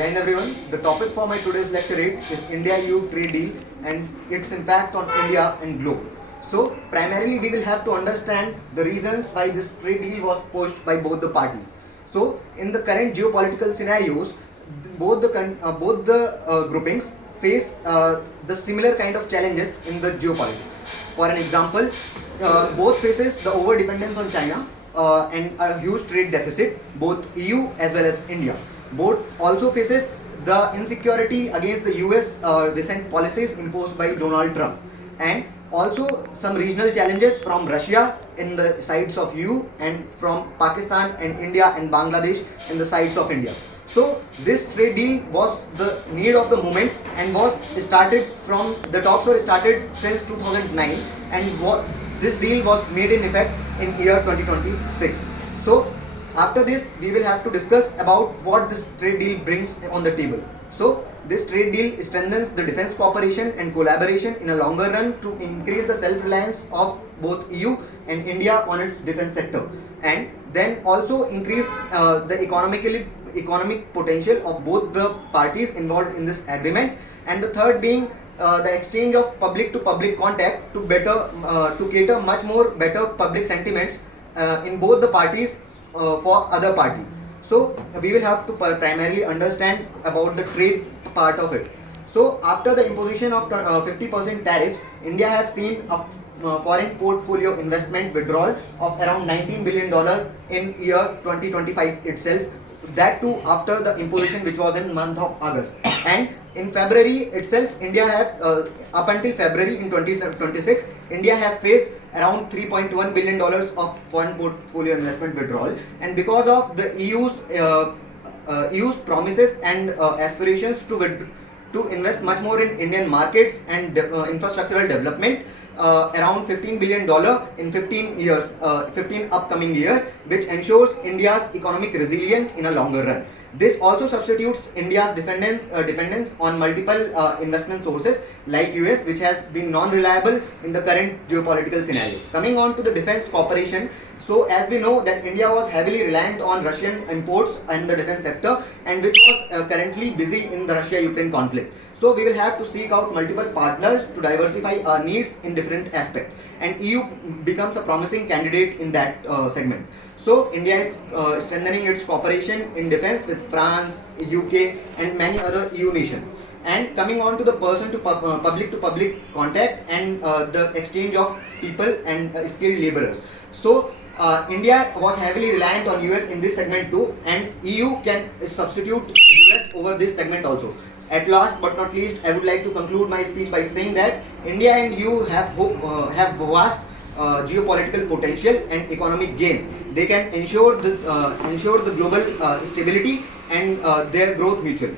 Jai Hind everyone. The topic for my today's lecturate is India-EU trade deal and its impact on India and globe. So primarily we will have to understand the reasons why this trade deal was pushed by both the parties. So in the current geopolitical scenarios, both the groupings face the similar kind of challenges in the geopolitics. For an example, both faces the over dependence on China and a huge trade deficit, both EU as well as India. Both also faces the insecurity against the US recent policies imposed by Donald Trump, and also some regional challenges from Russia in the sides of EU and from Pakistan and India and Bangladesh in the sides of India. So this trade deal was the need of the moment and was started from the talks were started since 2009, and this deal was made in effect in year 2026. So after this we will have to discuss about what this trade deal brings on the table. So this trade deal strengthens the defense cooperation and collaboration in a longer run to increase the self-reliance of both EU and India on its defense sector, and then also increase the economic potential of both the parties involved in this agreement. And the third being the exchange of public to public contact to cater much more better public sentiments in both the parties for other party. So we will have to primarily understand about the trade part of it. So after the imposition of 50% tariffs, India has seen a foreign portfolio investment withdrawal of around $19 billion in year 2025 itself. That too after the imposition, which was in month of August. And in February itself, India have up until February in 2026, India have faced around $3.1 billion of foreign portfolio investment withdrawal, and because of the EU's promises and aspirations to invest much more in Indian markets and infrastructural development, around $15 billion in 15 upcoming years, which ensures India's economic resilience in a longer run. This also substitutes India's dependence on multiple investment sources like US, which have been non-reliable in the current geopolitical scenario. Coming on to the defense cooperation, so as we know that India was heavily reliant on Russian imports and the defense sector, and which was currently busy in the Russia-Ukraine conflict. So we will have to seek out multiple partners to diversify our needs in different aspects, and EU becomes a promising candidate in that segment. So India is strengthening its cooperation in defense with France, UK and many other EU nations. And coming on to the person to public contact and the exchange of people and skilled laborers. So India was heavily reliant on US in this segment too, and EU can substitute US over this segment also. At last but not least, I would like to conclude my speech by saying that India and EU have vast geopolitical potential and economic gains. They can ensure the global stability and their growth mutually.